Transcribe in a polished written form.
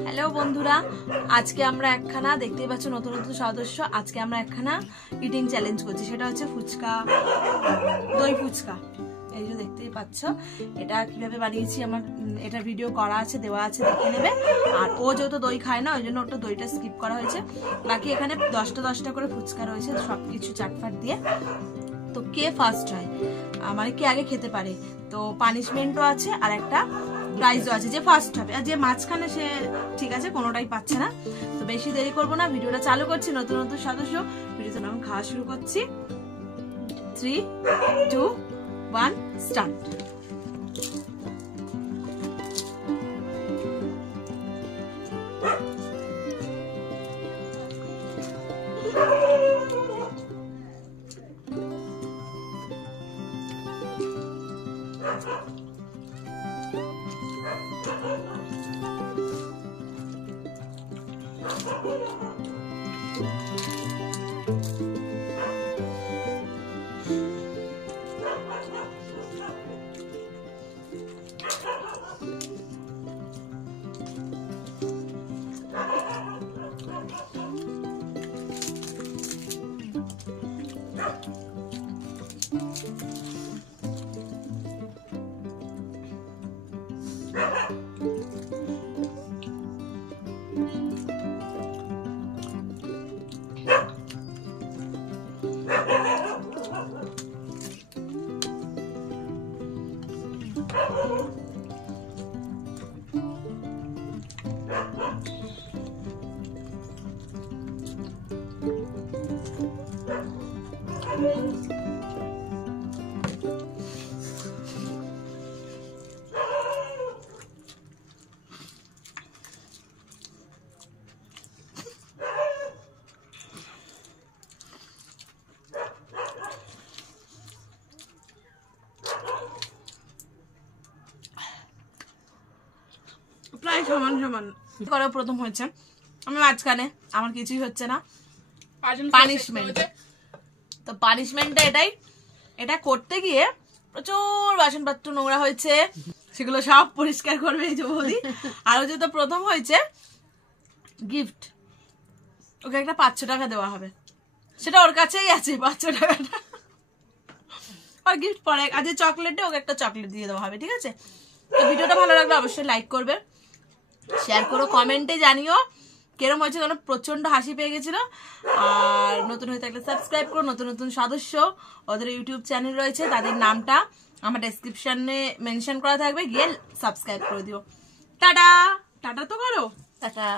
Hello বন্ধুরা, আজকে আমরা একখানা দেখতেই পাচ্ছ নতুন নতুন সদস্য। আজকে আমরা একখানা ইটিং চ্যালেঞ্জ করছি, সেটা হচ্ছে ফুচকা, দই ফুচকা। এই যে দেখতেই পাচ্ছ, এটা কিভাবে বানিয়েছি আমার এটা ভিডিও করা আছে, দেওয়া আছে, দেখে নেবে। আর ও যেহেতু দই খায় না, ওই জন্য ওটা দইটা স্কিপ করা হয়েছে। বাকি এখানে 10টা করে ফুচকা রয়েছে, সবকিছু চাটফাট দিয়ে। তো কে ফার্স্ট হয়, মানে কে আগে খেতে পারে, তো পানিশমেন্টও আছে আর একটা প্রাইজও আছে। যে ফার্স্ট হবে আর যে মাঝখানে সে ঠিক আছে, কোনোটাই পাচ্ছে না। তো বেশি দেরি করবো না, ভিডিওটা চালু করছি। নতুন নতুন সদস্য, ভিডিওতে আমি খাওয়া শুরু করছি। 3, 2, 1 স্টার্ট। প্রায় সমান সমান করে প্রথম হয়েছে, আমি মাঝখানে, আমার কিছুই হচ্ছে না। পানিশমেন্ট, তো পানিশমেন্টটা এটাই, এটা করতে গিয়ে প্রচুর বাসনপত্র নোংরা হয়েছে, সেগুলো সব পরিষ্কার করবে এই যে বৌদি। আর ও যেহেতু প্রথম হয়েছে, গিফট ওকে একটা 500 টাকা দেওয়া হবে, সেটা ওর কাছেই আছে 500 টাকাটা। আর গিফট পরে আজ চকলেটে ওকে একটা চকলেট দিয়ে দেওয়া হবে, ঠিক আছে? তো ভিডিওটা ভালো লাগলে অবশ্যই লাইক করবে, শেয়ার করো, কমেন্টে জানিও কেরম হয়েছে, কারণ প্রচন্ড হাসি পেয়ে গেছিল। আর নতুন হয়ে থাকলে সাবস্ক্রাইব করো। নতুন নতুন সদস্য, ওদের ইউটিউব চ্যানেল রয়েছে, তাদের নামটা আমার ডেসক্রিপশনে মেনশন করা থাকবে, গিয়ে সাবস্ক্রাইব করে দিও। টাটা, টাটা তো করো, টাটা।